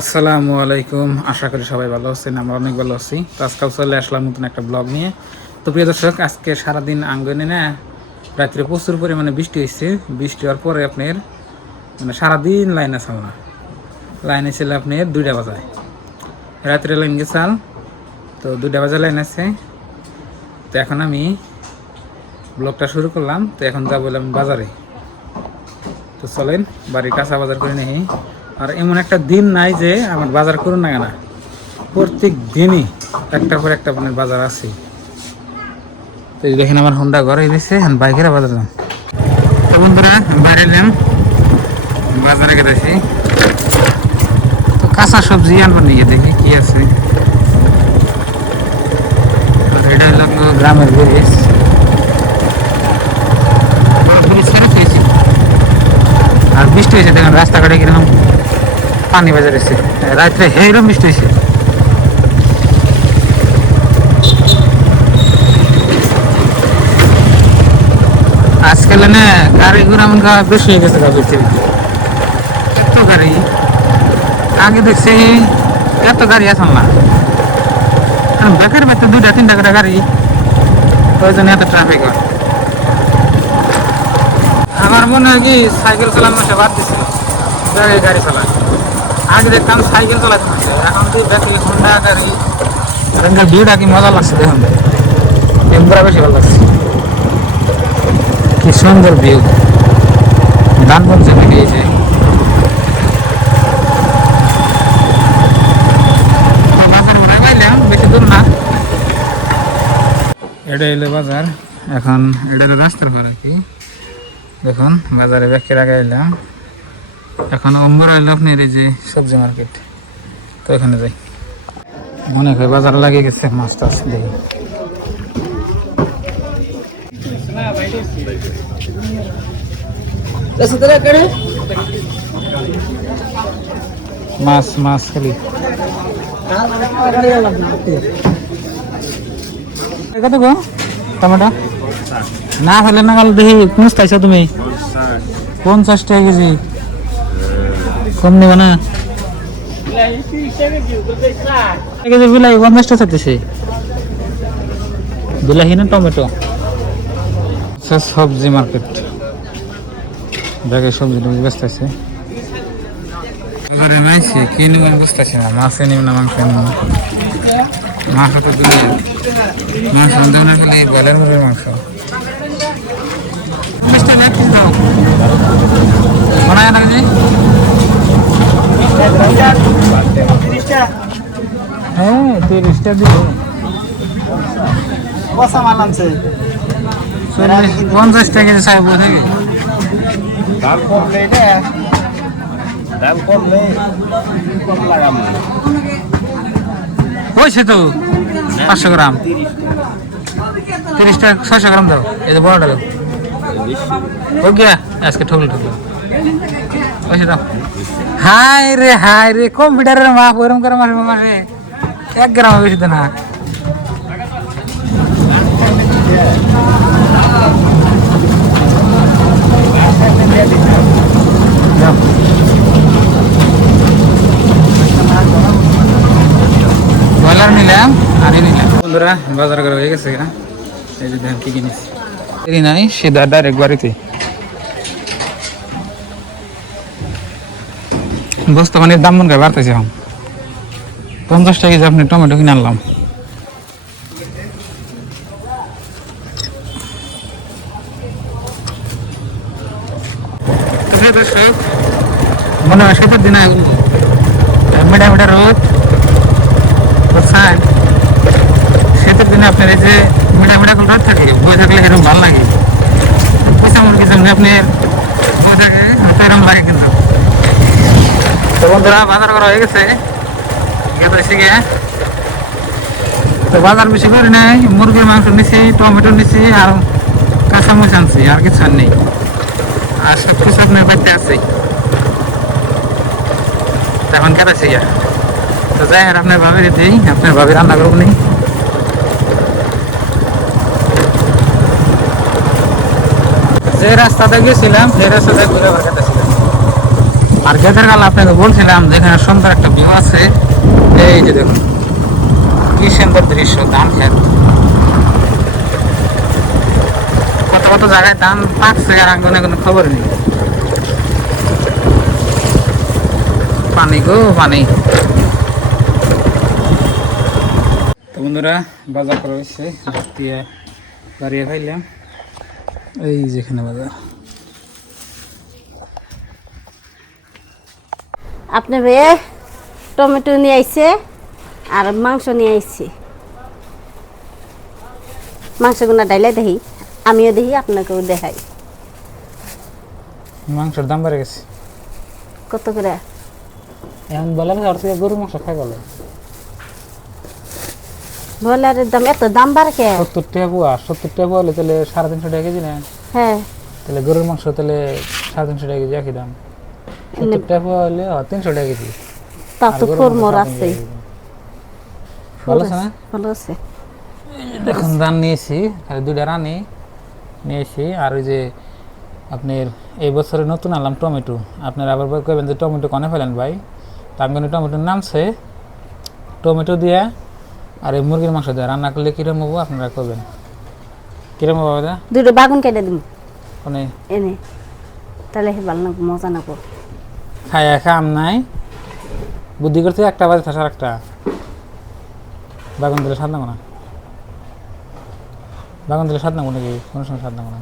আসসালামু আলাইকুম। আশা করি সবাই ভালো আছেন, আমরা অনেক ভালো আছি। তো আজকাল চলে আসলাম নতুন একটা ব্লগ নিয়ে। তো প্রিয় দর্শক, আজকে সারাদিন আঙ্গনে না রাত্রে প্রচুর পরিমাণে বৃষ্টি হয়েছে। বৃষ্টি হওয়ার পরে আপনার মানে সারাদিন লাইন আসাল না লাইন ছিল আপনার দুইটা বাজায়। রাত্রে লাইন গেছাল তো দুইটা বাজায় লাইন আছে। তো এখন আমি ব্লগটা শুরু করলাম। তো এখন যাব আমি বাজারে। তো চলেন, বাড়ির কাঁচা বাজার করে নেই। আর এমন একটা দিন নাই যে আমার বাজার করুন না কেনা? প্রত্যেক দিনই একটা পর একটা আপনার বাজার আছে। তো দেখেন আমার হোন্ডা ঘরে এখন বাইকের বাজার যাম তো বন্ধুরা বাইরে এলাম বাজারে গেছি। তো কাঁচা সবজি আনব নিয়ে দেখি কি আছে। এটা হলো গ্রামের ব্রিজ আর বৃষ্টি হয়েছে, দেখেন রাস্তাঘাটে কীরকম পানি বাজার এসেছে রাত্রে হেরম বৃষ্টি হয়েছে আজকাল না গাড়ি ঘোড়া মনে বেশি হয়ে গেছে এত গাড়ি। আগে দেখছি এত গাড়ি আছে না। এখন বেকার বেতে দুইটা, তিনটা করে গাড়ি। ওই জন্য এত ট্রাফিক হয়। আমার মনে হয় কি সাইকেল চালানো সে বাদ দিছিল গাড়ি চালায়। আগে দেখতাম সাইকেল চালাতে এখন তুই ব্যাটারি হোন্ডা গাড়ি এখানকার ভিউটা কি মজা লাগছে দেখুন। টেম্পারা বেশি ভালো লাগছে। কি সুন্দর ভিউ গান বলছে নাকি এই যে? এটা এলো বাজার। এখন এটা রাস্তার পর আর কি। দেখুন, বাজারে ব্যাগকে আগে এলাম এখন অম্বর এলো আপনার এই যে সবজি মার্কেট তো এখানে যাই। মনে হয় বাজার লাগে গেছে মাছ টাছ দেখি। মাছ মাছ খালি। কত গো টমেটো? না ফেলে না গেল দেখি তুমি? পঞ্চাশ টাকা কেজি। কম নেবে না? বিলাহি পঞ্চাশ টাকা চাইতেছে বিলাহি না টমেটো? আচ্ছা সবজি মার্কেট ব্যাগে সবজি ব্যস্ত আছে। বাজারে নাইছি কি নিব বুঝতেছি না। মাছ নিব না মাংস নিব মাংস তো দুই। মাছ আনতে না খালি ব্রয়লার মুরগির মাংস। মিষ্টি না বানায় না কি হ্যাঁ তিরিশটা দিব। কষা মাল আনছে? পঞ্চাশ টাকা কেজি চাই বসে দাম কমলে এটা দাম কমলে কম লাগাম। হয়েছে তো পাঁচশো গ্রাম। তিরিশটা ছয়শো গ্রাম দাও এই বড়টা দাও। ও গিয়া আজকে ঠকলো ঠকলো হাই রে হাই রে কম্পিউটারের মাপ ওরম করে মাসে মাসে এক গ্রাম বেশি তো না। ব্রয়লার নিলাম আর নিলাম। বন্ধুরা, বাজার করা হয়ে গেছে এই যে দেখেন কি দেরি নাই সিধা ডাইরেক্ট বস্তা পানির দাম মনে বাড়তেছে এখন। পঞ্চাশ টাকা কেজি আপনি টমেটো কিনে আনলাম। মনে হয় শীতের দিনে মেডা মেডা রোদ শীতের দিনে আপনার এই যে মিঠা মিঠা রোদ থাকে, বই থাকলে এরকম ভালো লাগে। পয়সা মুরগির জন্য আপনার বই থাকে হয়তো এরকম লাগে কিন্তু তো বাজার করা করি নাই, মুরগির মাংস নিছি, টমেটো নিছি, আর কাঁচামরিচ আনছি, আর কিছু আর নেই। আর সব কিছু আপনার বাড়িতে আছে। এখন কেটেছি আর তো যাই আর আপনার ভাবির দিই আপনার ভাবি রান্না করব নি যে রাস্তাতে গেছিলাম, সেই রাস্তাতে ঘুরে আবার কাটাছিলাম আর গেদের গাল আপনাকে বলছিলাম, যেখানে সুন্দর একটা ভিউ আছে, এই যে দেখুন, কি সুন্দর দৃশ্য ধান খেত। কত কত জায়গায় ধান পাকছে আর আঙ্গনে কোনো খবর নেই। পানি গো, পানি। তো বন্ধুরা, বাজার করা হয়েছে দিয়ে দাঁড়িয়ে খাইলাম। এই যেখানে বাজার। আপনার মেয়ে টমেটো নিয়ে আইছে আর মাংস নিয়ে আইছে। মাংসগুলো ডাইলে দেখি আমিও দেখি আপনাকেও দেখাই। মাংসের দাম বেড়ে গেছে। কত করে? এখন বলে না থেকে গরু মাংস খাই বলে ব্রয়লারের দাম এত দাম বাড়ে কে? সত্তর টাকা পোয়া সত্তর টাকা পোয়া হলে তাহলে সাড়ে তিনশো টাকা কেজি না হ্যাঁ। তাহলে গরুর মাংস তাহলে সাড়ে তিনশো টাকা কেজি একই দাম। হলে ও, তিনশো টাকা কেজি। তা তো ফোরমোর আছে। ভালো আছে ভালো আছে। এখন ধান নিয়েছি খালি দুইটা রানি নিয়েছি। আর ওই যে আপনার এই বছরে নতুন আনলাম টমেটো। আপনার আবার বই কইবেন যে টমেটো কনে ফেলেন ভাই? তার জন্য টমেটোর নামছে টমেটো দিয়ে আর এই মুরগির মাংস দিয়ে রান্না করলে কিরম হব আপনারা করবেন? কিরম হব দাদা দুটো বাগুন কেটে দিব মানে এনে। তাহলে ভালো লাগবো মজা নাকো খায়া খাম নাই। বুদ্ধি করতে একটা বাজে থাকার একটা। বাগান দিলে সাত নামো না। বাগান দিলে সাত নামো নাকি? কোনো সময় সাত নামো না।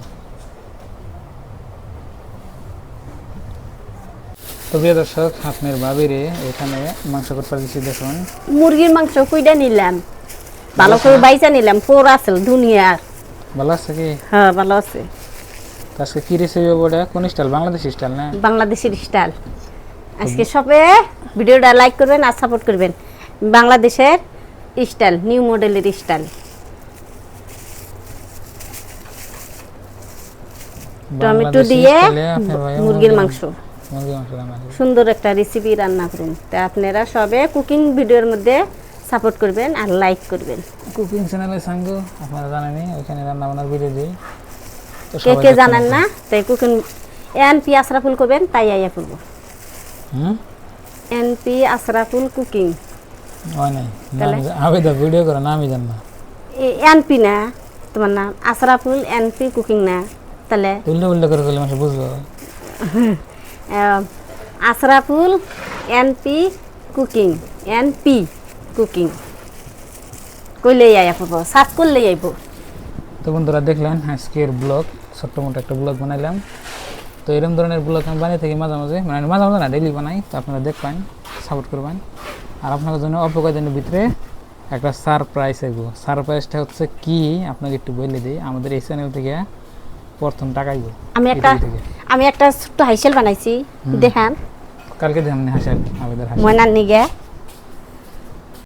তো প্রিয় দর্শক আপনার বাবিরে এখানে মাংস করতে দিচ্ছি দেখুন। মুরগির মাংস কুইটা নিলাম। ভালো করে বাইচা নিলাম পোর আছে দুনিয়ার। ভালো আছে কি? হ্যাঁ ভালো আছে। আজকে কি রেসিপি বলে কোন স্টাইল বাংলাদেশি স্টাইল না? বাংলাদেশের স্টাইল আজকে সবে ভিডিওটা লাইক করবেন আর সাপোর্ট করবেন। বাংলাদেশের স্টাইল নিউ মডেলের স্টাইল। টমেটো দিয়ে মুরগির মাংস। সুন্দর একটা রেসিপি রান্না করুন। তা আপনারা সবে কুকিং ভিডিওর মধ্যে সাপোর্ট করবেন আর লাইক করবেন। কুকিং চ্যানেলের সঙ্গে আপনারা জানেনই ওইখানে রান্না বান্নার ভিডিও দিই। কে কে জানেন না? তাই কুকিং এন পি আশরাফুল করবেন তাই আইয়া করব। হুম এন পি আশরাফুল কুকিং। হয় নাই? আমি তো ভিডিও করে নামই জান না। এন পি না তোমার নাম আশরাফুল এন পি কুকিং না তাহলে? উল্টো উল্টো করে করলে মানুষ বুঝব। Ashraful N P cooking N P cooking. কইলেই আইয়া করব সার্চ করলেই আইব। তো বন্ধুরা দেখলেন আজকের ব্লগ ছোট্ট মোটো একটা ব্লগ বানাইলাম। তো এরকম ধরনের ব্লগ আমি বানিয়ে থাকি মাঝে মাঝে। মানে মাঝে মাঝে না ডেইলি বানাই তো আপনারা দেখবেন সাপোর্ট করবেন। আর আপনাদের জন্য অল্প কয়েকদিনের ভিতরে একটা সারপ্রাইজ এগো। সারপ্রাইজটা হচ্ছে কি? আপনাকে একটু বলে দিই। আমাদের এই চ্যানেল থেকে প্রথম টাকাইব আমি একটা আমি একটা ছোট্ট হাইসেল বানাইছি। দেখান। কালকে দেখান হাসার আমাদের হাসি ময়নার নিগে।